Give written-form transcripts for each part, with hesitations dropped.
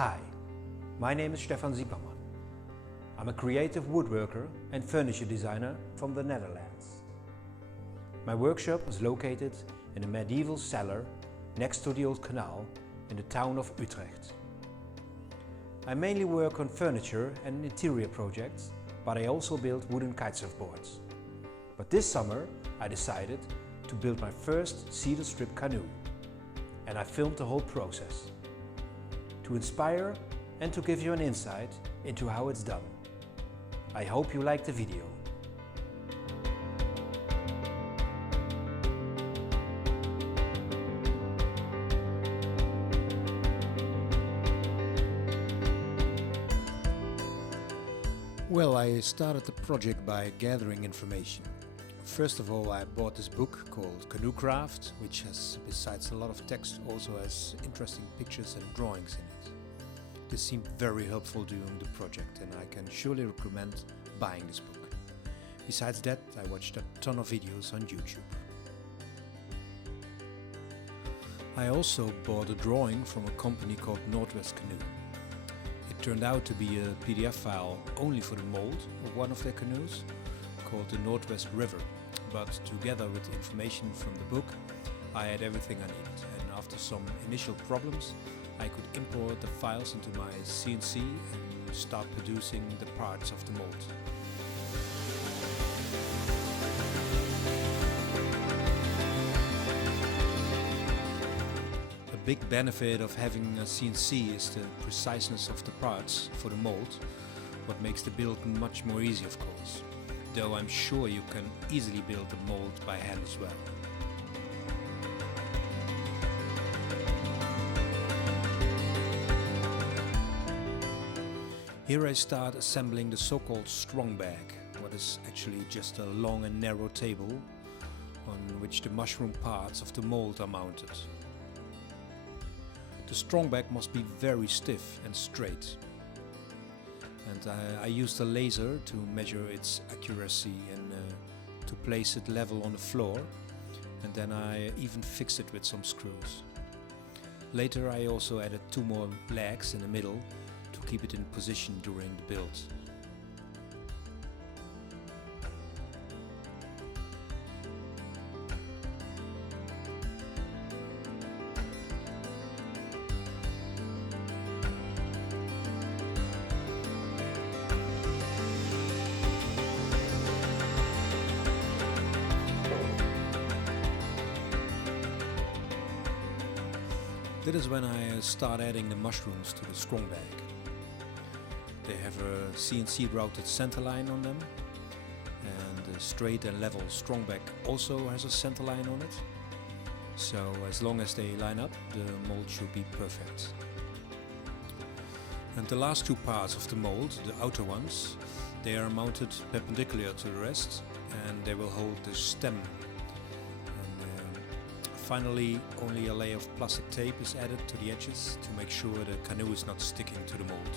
Hi, my name is Stephan. I'm a creative woodworker and furniture designer from the Netherlands. My workshop is located in a medieval cellar next to the old canal in the town of Utrecht. I mainly work on furniture and interior projects, but I also build wooden kitesurfboards. But this summer I decided to build my first cedar strip canoe, and I filmed the whole process to inspire and to give you an insight into how it's done. I hope you like the video. Well, I started the project by gathering information. First of all, I bought this book called Canoe Craft, which has, besides a lot of text, also has interesting pictures and drawings in it. This seemed very helpful during the project, and I can surely recommend buying this book. Besides that, I watched a ton of videos on YouTube. I also bought a drawing from a company called Northwest Canoe. It turned out to be a PDF file only for the mold of one of their canoes, called the Northwest River, but together with the information from the book, I had everything I needed, and after some initial problems, I could import the files into my CNC and start producing the parts of the mold. A big benefit of having a CNC is the preciseness of the parts for the mold, what makes the build much more easy, of course, though I'm sure you can easily build the mold by hand as well. Here I start assembling the so-called strongback, what is actually just a long and narrow table on which the mushroom parts of the mold are mounted. The strongback must be very stiff and straight, and I used a laser to measure its accuracy and to place it level on the floor, and then I even fixed it with some screws. Later I also added 2 more legs in the middle to keep it in position during the build. That is when I start adding the mushrooms to the strongback. They have a CNC routed center line on them, and the straight and level strongback also has a center line on it. So as long as they line up, the mold should be perfect. And the last 2 parts of the mold, the outer ones, they are mounted perpendicular to the rest, and they will hold the stem. Finally, only a layer of plastic tape is added to the edges to make sure the canoe is not sticking to the mold.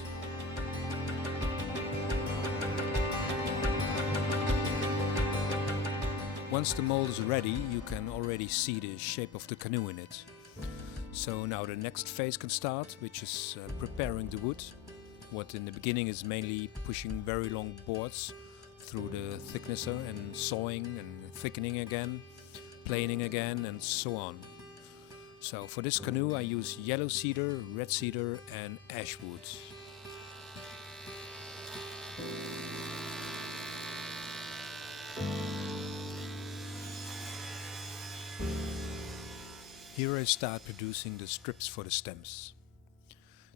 Once the mold is ready, you can already see the shape of the canoe in it. So now the next phase can start, which is preparing the wood. What in the beginning is mainly pushing very long boards through the thicknesser and sawing and thickening again, planing again, and so on. So for this canoe I use yellow cedar, red cedar and ash wood. Here I start producing the strips for the stems.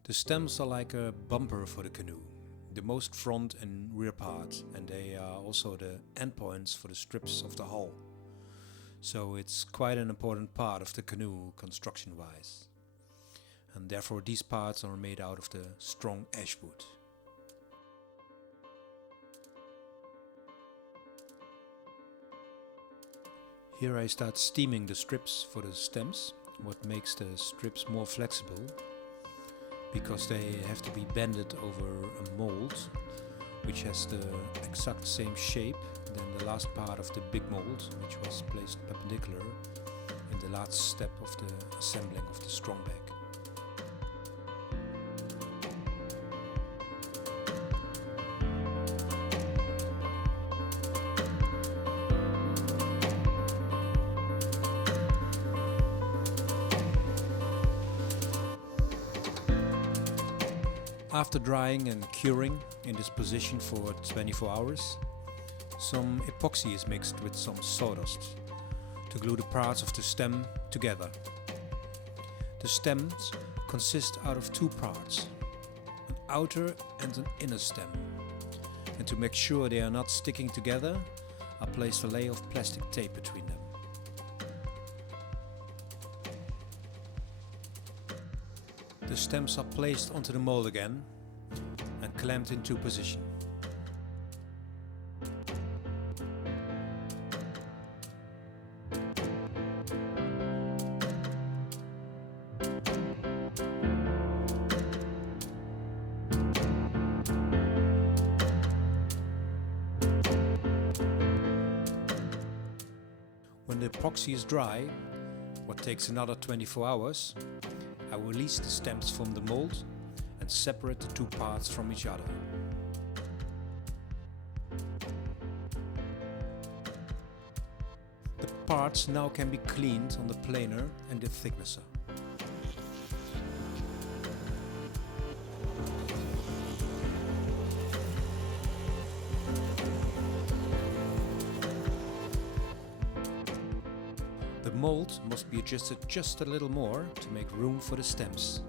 The stems are like a bumper for the canoe, the most front and rear part, and they are also the endpoints for the strips of the hull. So it's quite an important part of the canoe construction wise, and therefore these parts are made out of the strong ash wood. Here I start steaming the strips for the stems, what makes the strips more flexible, because they have to be bended over a mold which has the exact same shape than the last part of the big mold, which was placed perpendicular in the last step of the assembling of the strongback. After drying and curing in this position for 24 hours, some epoxy is mixed with some sawdust to glue the parts of the stem together. The stems consist out of two parts, an outer and an inner stem. And to make sure they are not sticking together, I placed a layer of plastic tape between them. The stems are placed onto the mold again and clamped into position. When the epoxy is dry, what takes another 24 hours, I release the stems from the mold and separate the two parts from each other. The parts now can be cleaned on the planer and the thicknesser. The mold must be adjusted just a little more to make room for the stems.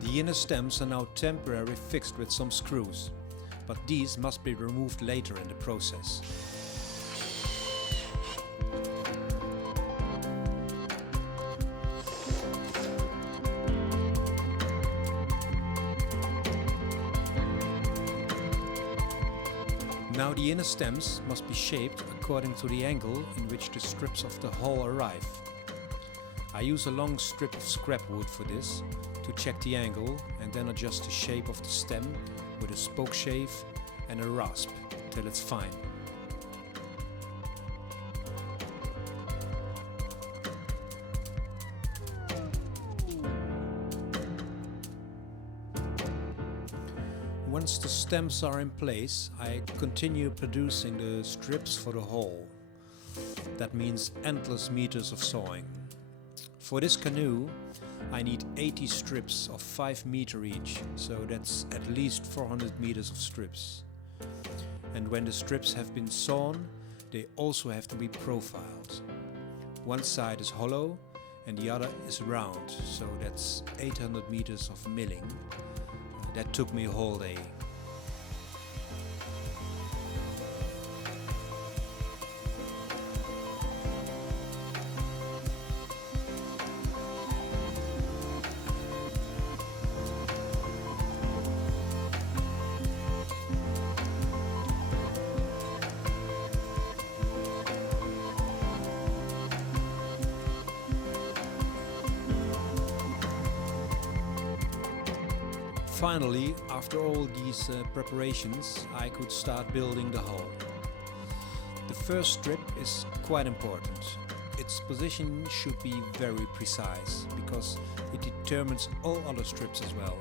The inner stems are now temporarily fixed with some screws, but these must be removed later in the process. Now the inner stems must be shaped according to the angle in which the strips of the hull arrive. I use a long strip of scrap wood for this to check the angle and then adjust the shape of the stem with a spoke shave and a rasp till it's fine. Once the stems are in place, I continue producing the strips for the hull. That means endless meters of sawing. For this canoe, I need 80 strips of 5 meters each, so that's at least 400 meters of strips. And when the strips have been sawn, they also have to be profiled. One side is hollow and the other is round, so that's 800 meters of milling. That took me a whole day. Finally, after all these preparations, I could start building the hull. The first strip is quite important. Its position should be very precise, because it determines all other strips as well.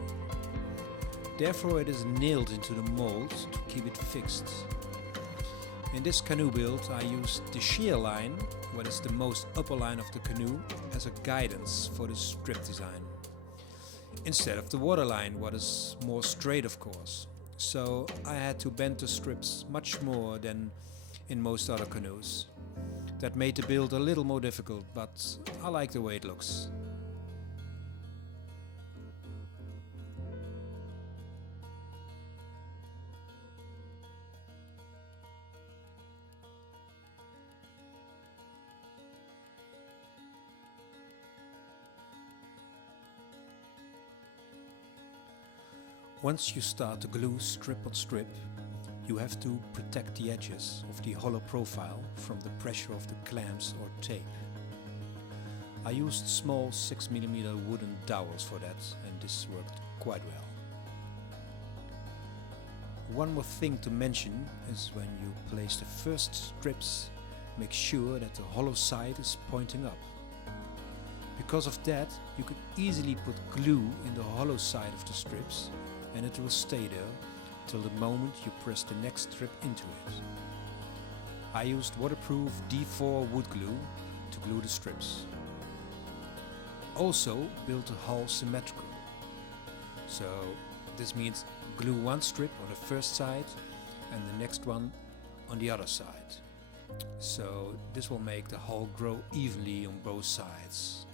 Therefore it is nailed into the mold to keep it fixed. In this canoe build I used the shear line, what is the most upper line of the canoe, as a guidance for the strip design, instead of the waterline, what is more straight of course. So I had to bend the strips much more than in most other canoes. That made the build a little more difficult, but I like the way it looks. Once you start to glue strip on strip, you have to protect the edges of the hollow profile from the pressure of the clamps or tape. I used small 6mm wooden dowels for that, and this worked quite well. One more thing to mention is when you place the first strips, make sure that the hollow side is pointing up. Because of that, you could easily put glue in the hollow side of the strips and it will stay there till the moment you press the next strip into it. I used waterproof D4 wood glue to glue the strips. Also built the hull symmetrical. So this means glue one strip on the first side and the next one on the other side. So this will make the hull grow evenly on both sides.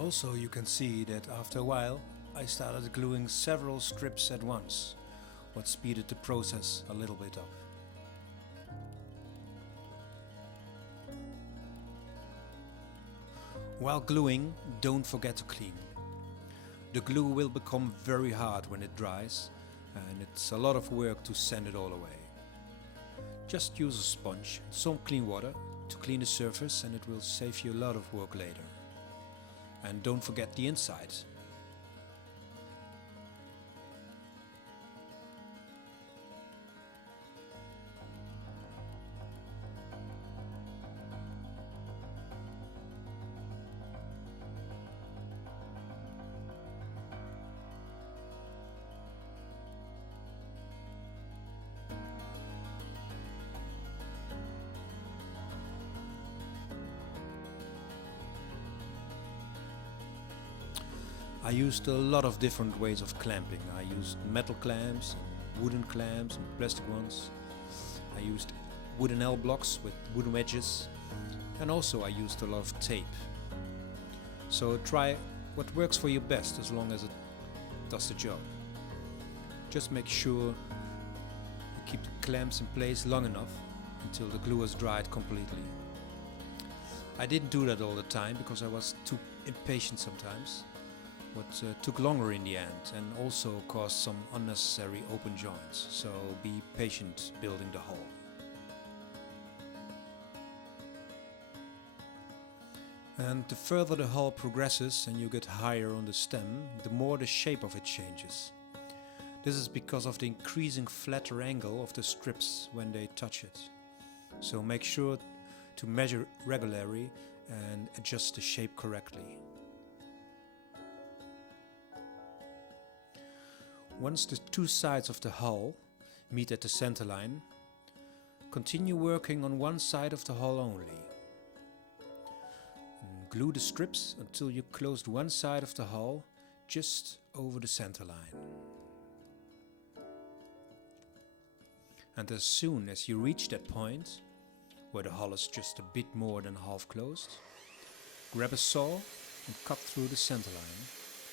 Also you can see that after a while I started gluing several strips at once, what speeded the process a little bit up. While gluing, don't forget to clean. The glue will become very hard when it dries, and it's a lot of work to sand it all away. Just use a sponge and some clean water to clean the surface, and it will save you a lot of work later. And don't forget the inside. I used a lot of different ways of clamping. I used metal clamps, wooden clamps and plastic ones. I used wooden L blocks with wooden wedges, and also I used a lot of tape. So try what works for you best as long as it does the job. Just make sure you keep the clamps in place long enough until the glue has dried completely. I didn't do that all the time because I was too impatient sometimes. What took longer in the end and also caused some unnecessary open joints, so be patient building the hull. And the further the hull progresses and you get higher on the stem, the more the shape of it changes. This is because of the increasing flatter angle of the strips when they touch it. So make sure to measure regularly and adjust the shape correctly. Once the two sides of the hull meet at the center line, continue working on one side of the hull only. And glue the strips until you closed one side of the hull just over the center line. And as soon as you reach that point, where the hull is just a bit more than half closed, grab a saw and cut through the center line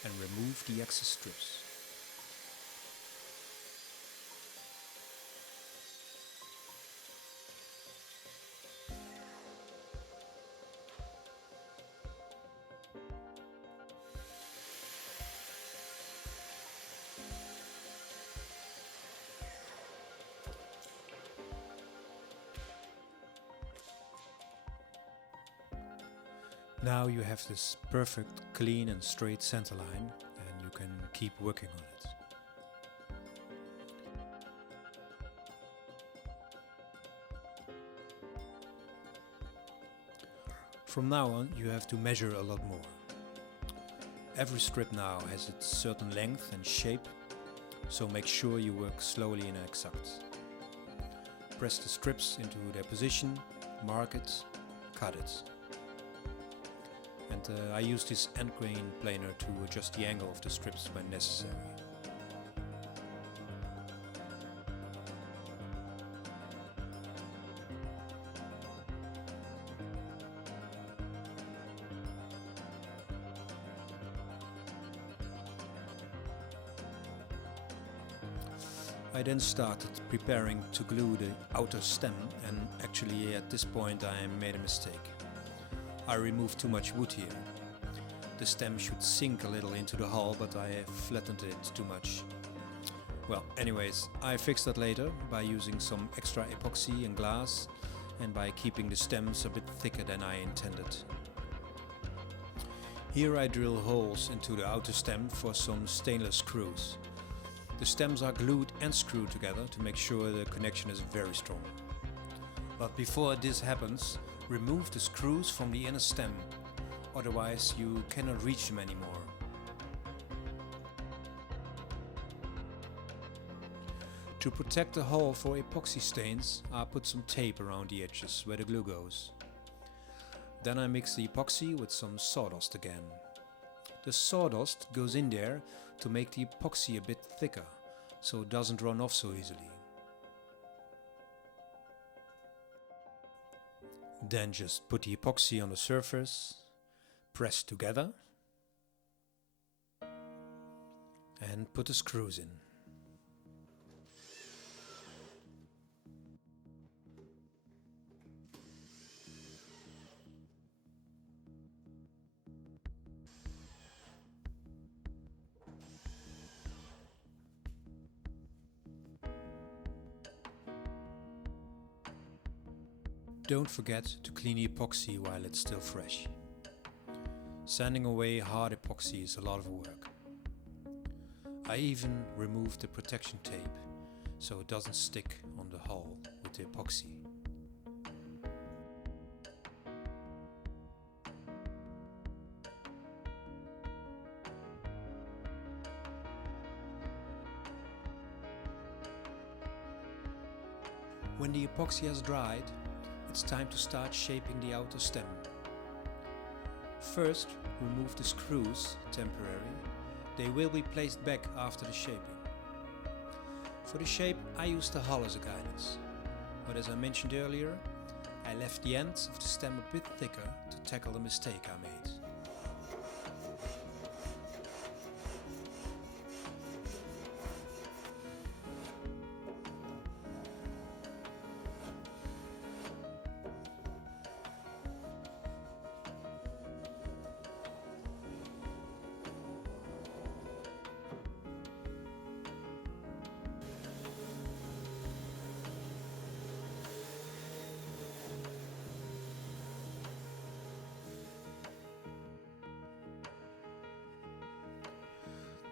and remove the excess strips. Now you have this perfect, clean and straight center line, and you can keep working on it. From now on you have to measure a lot more. Every strip now has its certain length and shape, so make sure you work slowly and exact. Press the strips into their position, mark it, cut it. And I use this end grain planer to adjust the angle of the strips when necessary. I then started preparing to glue the outer stem, and actually at this point I made a mistake. I removed too much wood here. The stem should sink a little into the hull, but I flattened it too much. Well, anyways, I fixed that later by using some extra epoxy and glass and by keeping the stems a bit thicker than I intended. Here I drill holes into the outer stem for some stainless screws. The stems are glued and screwed together to make sure the connection is very strong. But before this happens, remove the screws from the inner stem, otherwise you cannot reach them anymore. To protect the hull for epoxy stains, I put some tape around the edges where the glue goes. Then I mix the epoxy with some sawdust again. The sawdust goes in there to make the epoxy a bit thicker, so it doesn't run off so easily. Then just put the epoxy on the surface, press together, and put the screws in. Don't forget to clean the epoxy while it's still fresh. Sanding away hard epoxy is a lot of work. I even removed the protection tape so it doesn't stick on the hull with the epoxy. When the epoxy has dried, it's time to start shaping the outer stem. First, remove the screws, temporary. They will be placed back after the shaping. For the shape, I used the hull as a guidance. But as I mentioned earlier, I left the ends of the stem a bit thicker to tackle the mistake I made.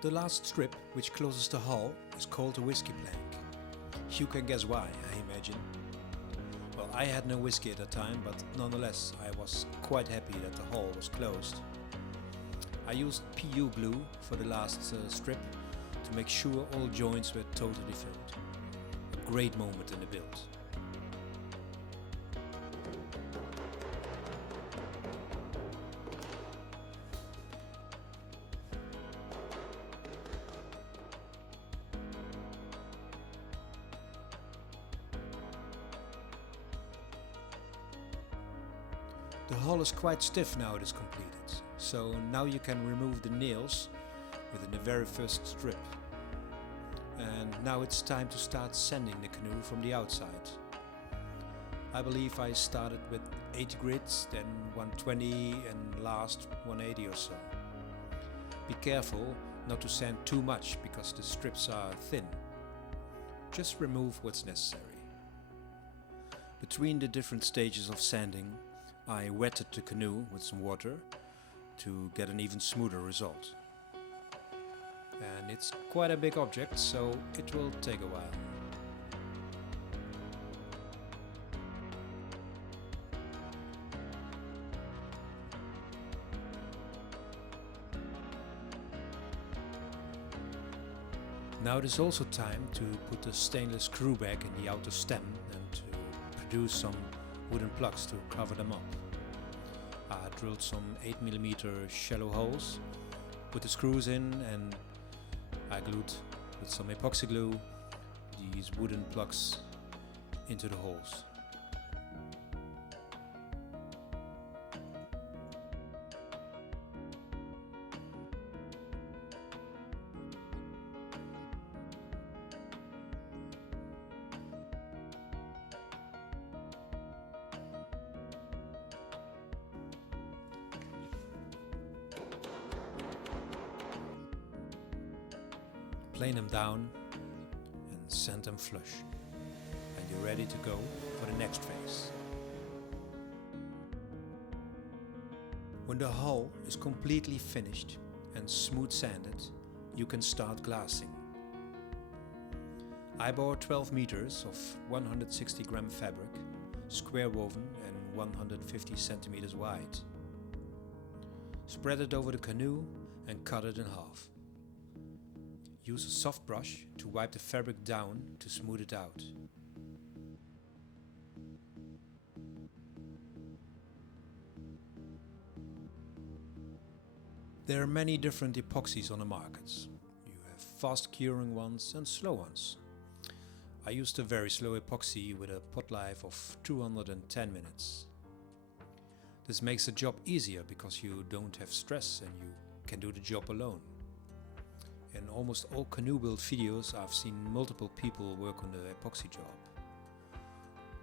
The last strip, which closes the hull, is called a whiskey plank. You can guess why, I imagine. Well, I had no whiskey at the time, but nonetheless I was quite happy that the hull was closed. I used PU glue for the last strip to make sure all joints were totally filled. A great moment in the build. The hull is quite stiff now it is completed, so now you can remove the nails within the very first strip. And now it's time to start sanding the canoe from the outside. I believe I started with 80 grids, then 120 and last 180 or so. Be careful not to sand too much because the strips are thin. Just remove what's necessary. Between the different stages of sanding, I wetted the canoe with some water to get an even smoother result. And it's quite a big object, so it will take a while. Now it is also time to put the stainless screw back in the outer stem and to produce some wooden plugs to cover them up. I drilled some 8mm shallow holes, put the screws in, and I glued with some epoxy glue these wooden plugs into the holes. Plane them down and sand them flush, and you're ready to go for the next phase. When the hull is completely finished and smooth sanded, you can start glassing. I bought 12 meters of 160 gram fabric, square woven and 150 centimeters wide. Spread it over the canoe and cut it in half. use a soft brush to wipe the fabric down to smooth it out. There are many different epoxies on the market. You have fast curing ones and slow ones. I used a very slow epoxy with a pot life of 210 minutes. This makes the job easier because you don't have stress and you can do the job alone. In almost all canoe build videos I've seen multiple people work on the epoxy job.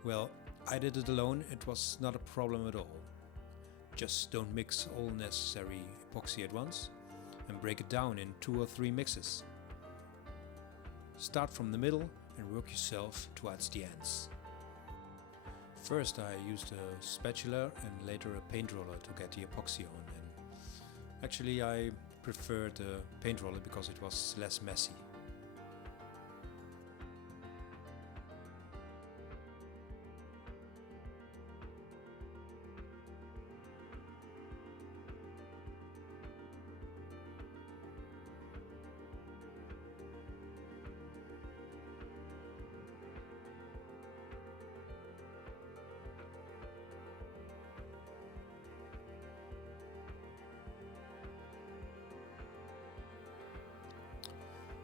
Well, I did it alone, it was not a problem at all. Just don't mix all necessary epoxy at once and break it down in 2 or 3 mixes. Start from the middle and work yourself towards the ends. First I used a spatula and later a paint roller to get the epoxy on. And actually I preferred the paint roller because it was less messy.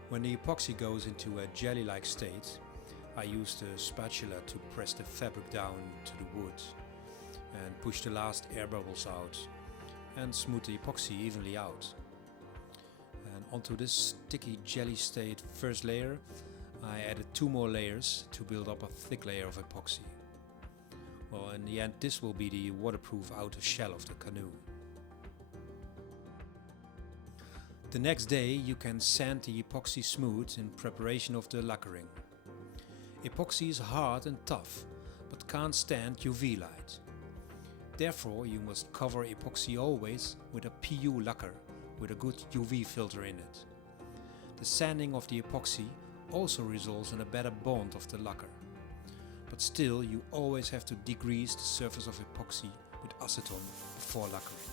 When the epoxy goes into a jelly-like state, I use the spatula to press the fabric down to the wood and push the last air bubbles out and smooth the epoxy evenly out. And onto this sticky jelly state first layer, I added 2 more layers to build up a thick layer of epoxy. Well, in the end this will be the waterproof outer shell of the canoe. The next day you can sand the epoxy smooth in preparation of the lacquering. Epoxy is hard and tough, but can't stand UV light. Therefore you must cover epoxy always with a PU lacquer with a good UV filter in it. The sanding of the epoxy also results in a better bond of the lacquer. But still you always have to degrease the surface of epoxy with acetone before lacquering.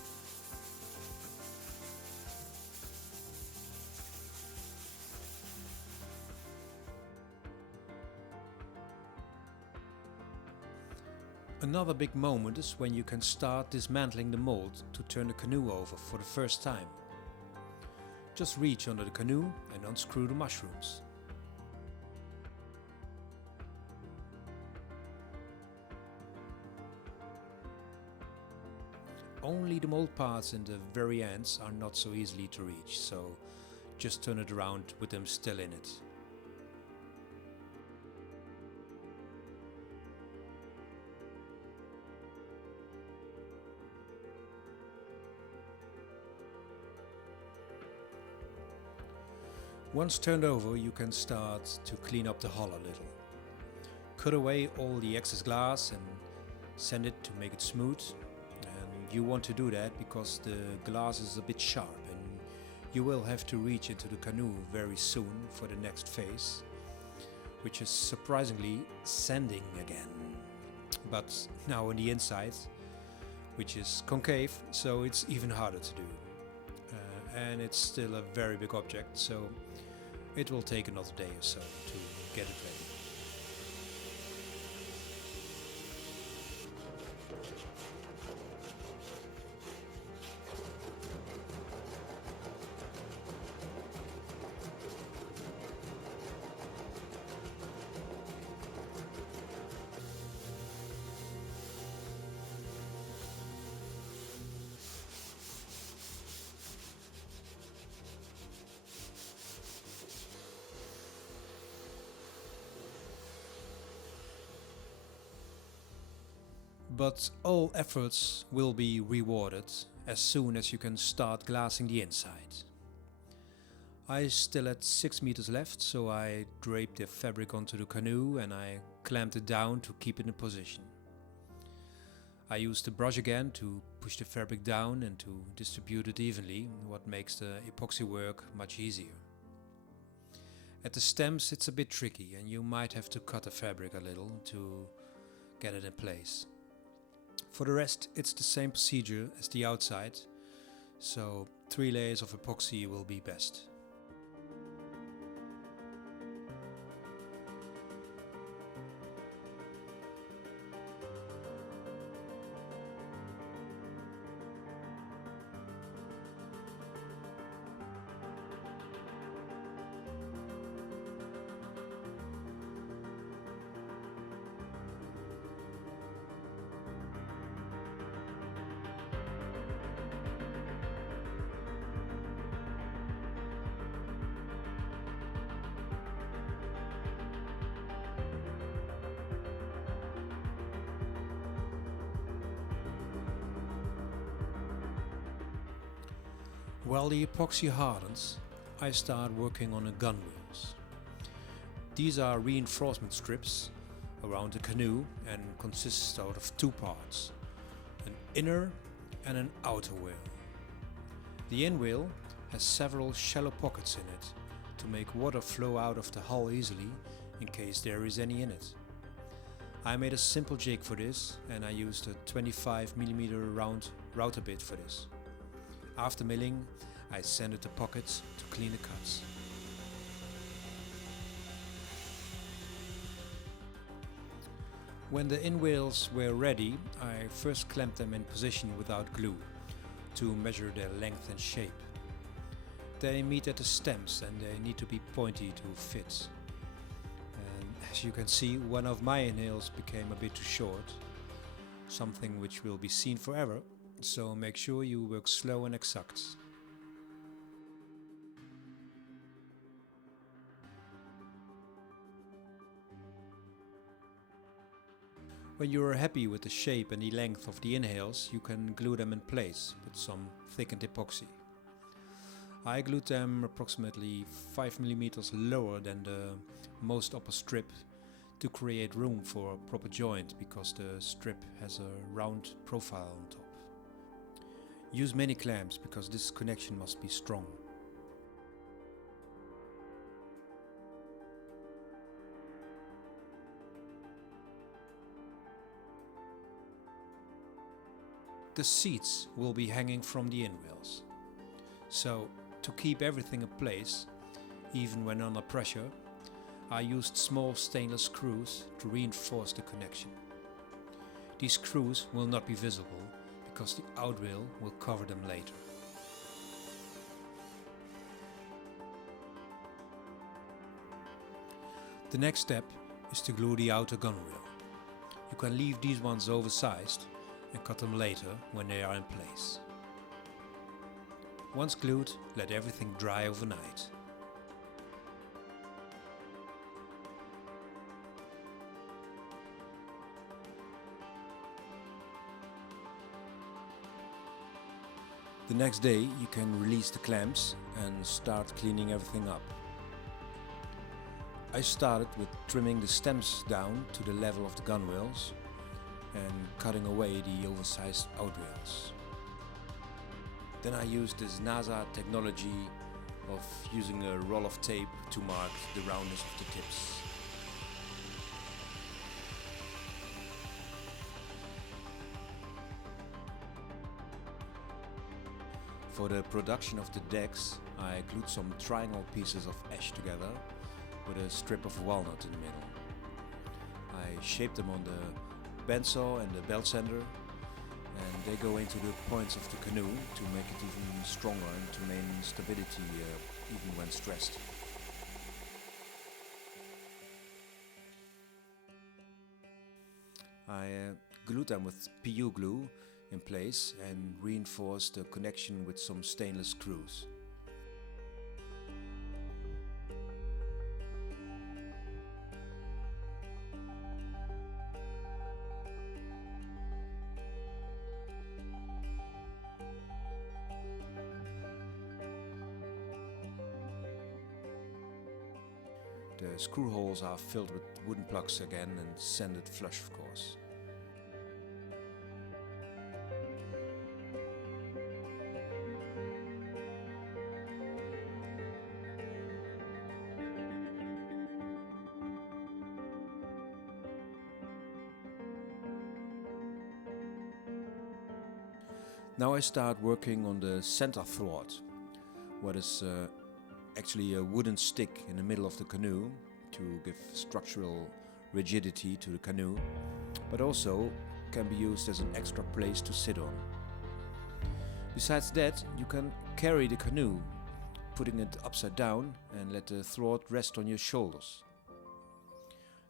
Another big moment is when you can start dismantling the mold to turn the canoe over for the first time. Just reach under the canoe and unscrew the mushrooms. Only the mold parts in the very ends are not so easily to reach, so just turn it around with them still in it. Once turned over, you can start to clean up the hull a little. Cut away all the excess glass and sand it to make it smooth. And you want to do that because the glass is a bit sharp and you will have to reach into the canoe very soon for the next phase, which is surprisingly sanding again. But now on the inside, which is concave, so it's even harder to do. And it's still a very big object, so it will take another day or so to get it ready. But all efforts will be rewarded as soon as you can start glassing the inside. I still had 6 meters left, so I draped the fabric onto the canoe and I clamped it down to keep it in position. I used the brush again to push the fabric down and to distribute it evenly, what makes the epoxy work much easier. At the stems it's a bit tricky and you might have to cut the fabric a little to get it in place. For the rest it's the same procedure as the outside, so 3 layers of epoxy will be best. While the epoxy hardens, I start working on the gunwales. These are reinforcement strips around the canoe and consist out of two parts, an inner and an outer whale. The in whale has several shallow pockets in it to make water flow out of the hull easily in case there is any in it. I made a simple jig for this and I used a 25mm round router bit for this. After milling, I sanded the pockets to clean the cuts. When the in whales were ready, I first clamped them in position without glue to measure their length and shape. They meet at the stems and they need to be pointy to fit. And as you can see, one of my inhales became a bit too short, something which will be seen forever, so make sure you work slow and exact. When you are happy with the shape and the length of the inhales, you can glue them in place with some thickened epoxy. I glued them approximately 5mm lower than the most upper strip to create room for a proper joint, because the strip has a round profile on top. Use many clamps because this connection must be strong. The seats will be hanging from the in whales. So, to keep everything in place, even when under pressure, I used small stainless screws to reinforce the connection. These screws will not be visible because the outwhale will cover them later. The next step is to glue the outer gunwale. You can leave these ones oversized and cut them later when they are in place. Once glued, let everything dry overnight. The next day you can release the clamps and start cleaning everything up. I started with trimming the stems down to the level of the gunwales and cutting away the oversized outwhales. Then I used this NASA technology of using a roll of tape to mark the roundness of the tips. For the production of the decks, I glued some triangle pieces of ash together with a strip of walnut in the middle. I shaped them on the bandsaw and the belt sander, and they go into the points of the canoe to make it even stronger and to maintain stability even when stressed. I glued them with PU glue in place and reinforced the connection with some stainless screws. The screw holes are filled with wooden plugs again and sanded flush, of course. Now I start working on the center thwart, what is actually a wooden stick in the middle of the canoe to give structural rigidity to the canoe, but also can be used as an extra place to sit on. Besides that, you can carry the canoe, putting it upside down and let the thwart rest on your shoulders.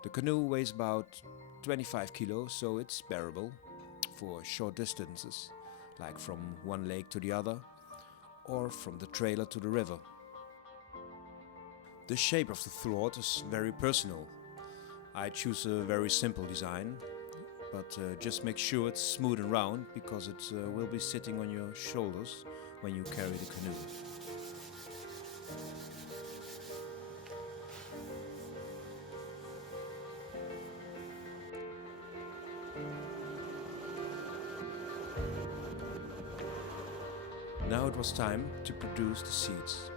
The canoe weighs about 25 kilos, so it's bearable for short distances, like from one lake to the other, or from the trailer to the river. The shape of the thwart is very personal. I choose a very simple design, but just make sure it's smooth and round, because it will be sitting on your shoulders when you carry the canoe. Now it was time to produce the seats.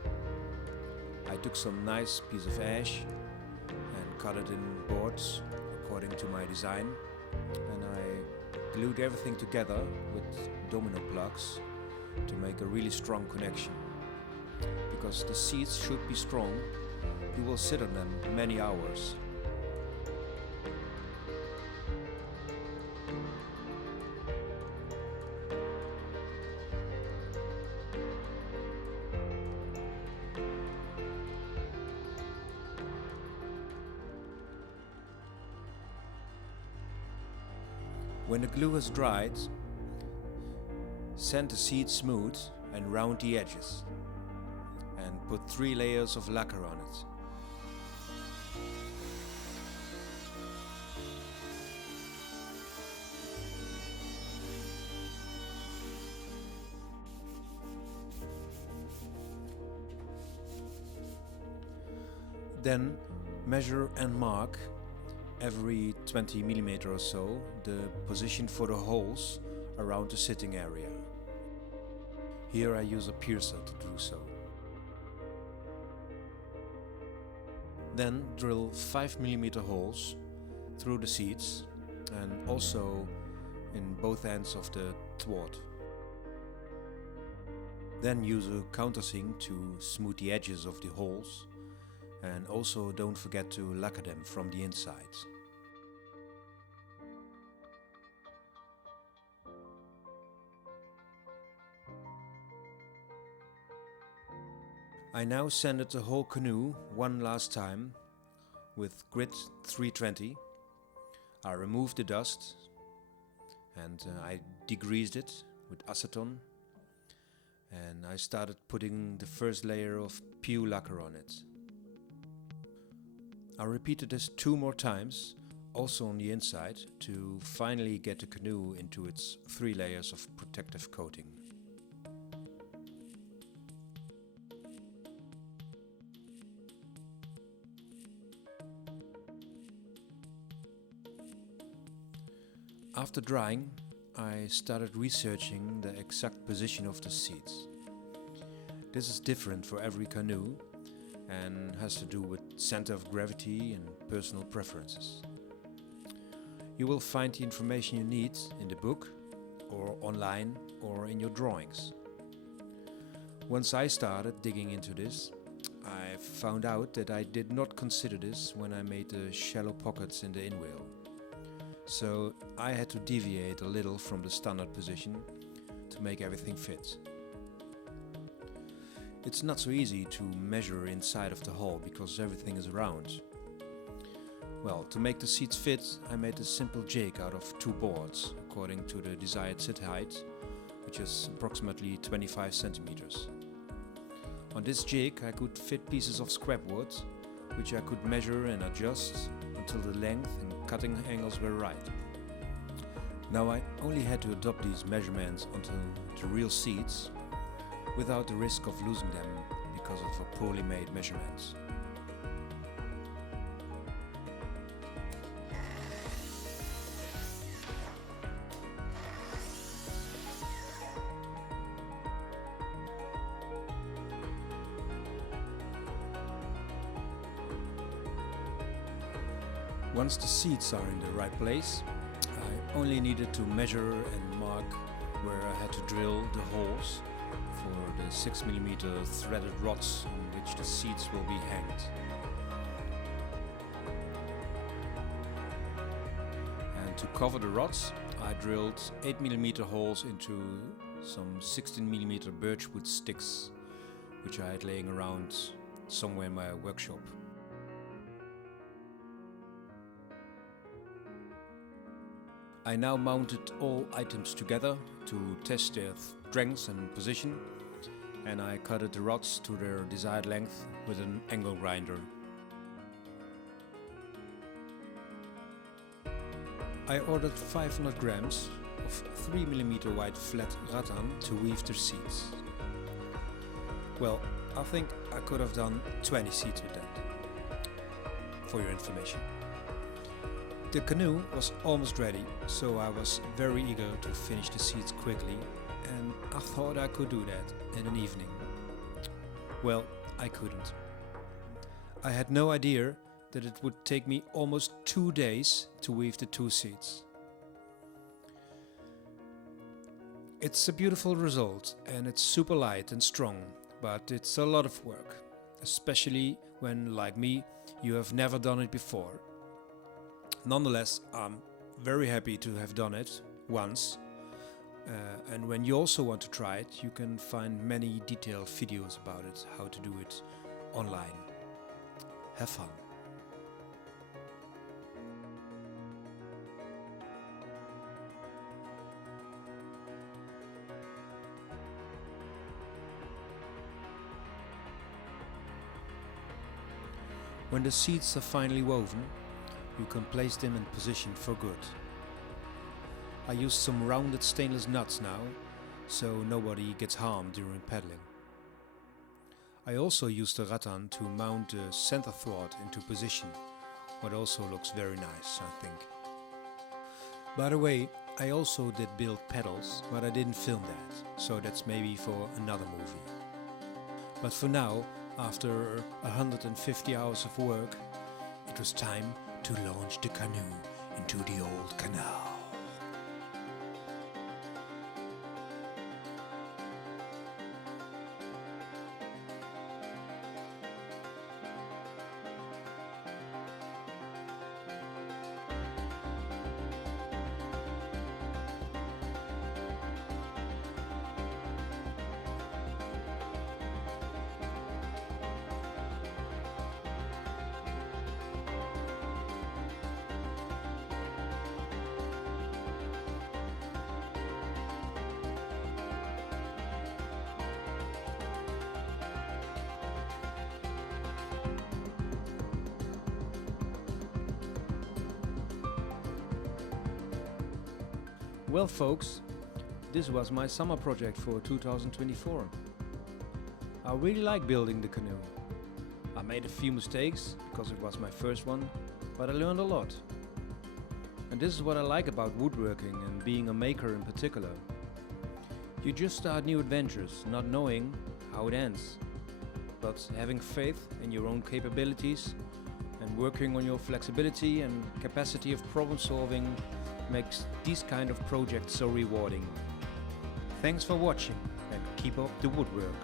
I took some nice piece of ash and cut it in boards according to my design, and I glued everything together with domino blocks to make a really strong connection. Because the seats should be strong, you will sit on them many hours. When the glue has dried, sand the seat smooth and round the edges, and put 3 layers of lacquer on it. Then measure and mark every 20 mm or so the position for the holes around the sitting area. Here I use a piercer to do so. Then drill 5 mm holes through the seats and also in both ends of the thwart. Then use a countersink to smooth the edges of the holes, and also don't forget to lacquer them from the inside. I now sanded the whole canoe one last time with grit 320. I removed the dust and I degreased it with acetone, and I started putting the first layer of PU lacquer on it. I repeated this 2 more times, also on the inside, to finally get the canoe into its 3 layers of protective coating. After drying, I started researching the exact position of the seats. This is different for every canoe and has to do with center of gravity and personal preferences. You will find the information you need in the book, or online, or in your drawings. Once I started digging into this, I found out that I did not consider this when I made the shallow pockets in the inwale. So I had to deviate a little from the standard position to make everything fit. It's not so easy to measure inside of the hull because everything is round. Well, to make the seats fit, I made a simple jig out of 2 boards according to the desired sit height, which is approximately 25 centimeters. On this jig I could fit pieces of scrap wood, which I could measure and adjust until the length and cutting angles were right. Now I only had to adopt these measurements onto the real seats without the risk of losing them because of a poorly made measurements. Once the seats are in the right place, I only needed to measure and mark where I had to drill the holes for the 6 mm threaded rods on which the seats will be hanged. And to cover the rods, I drilled 8 mm holes into some 16 mm birchwood sticks, which I had laying around somewhere in my workshop. I now mounted all items together to test their strength and position, and I cutted the rods to their desired length with an angle grinder. I ordered 500 grams of 3 mm wide flat rattan to weave the seats. Well, I think I could have done 20 seats with that, for your information. The canoe was almost ready, so I was very eager to finish the seats quickly, and I thought I could do that in an evening. Well, I couldn't. I had no idea that it would take me almost 2 days to weave the 2 seats. It's a beautiful result and it's super light and strong, but it's a lot of work, especially when, like me, you have never done it before. Nonetheless, I'm very happy to have done it once, and when you also want to try it, you can find many detailed videos about it, how to do it online. Have fun. When the seats are finally woven, you can place them in position for good. I used some rounded stainless nuts now, so nobody gets harmed during paddling. I also used a rattan to mount the center thwart into position, what also looks very nice, I think. By the way, I also did build pedals, but I didn't film that, so that's maybe for another movie. But for now, after 150 hours of work, it was time to launch the canoe into the old canal. Well folks, this was my summer project for 2024. I really like building the canoe. I made a few mistakes because it was my first one, but I learned a lot. And this is what I like about woodworking and being a maker in particular. You just start new adventures, not knowing how it ends, but having faith in your own capabilities and working on your flexibility and capacity of problem solving makes these kind of projects so rewarding. Thanks for watching and keep up the woodwork.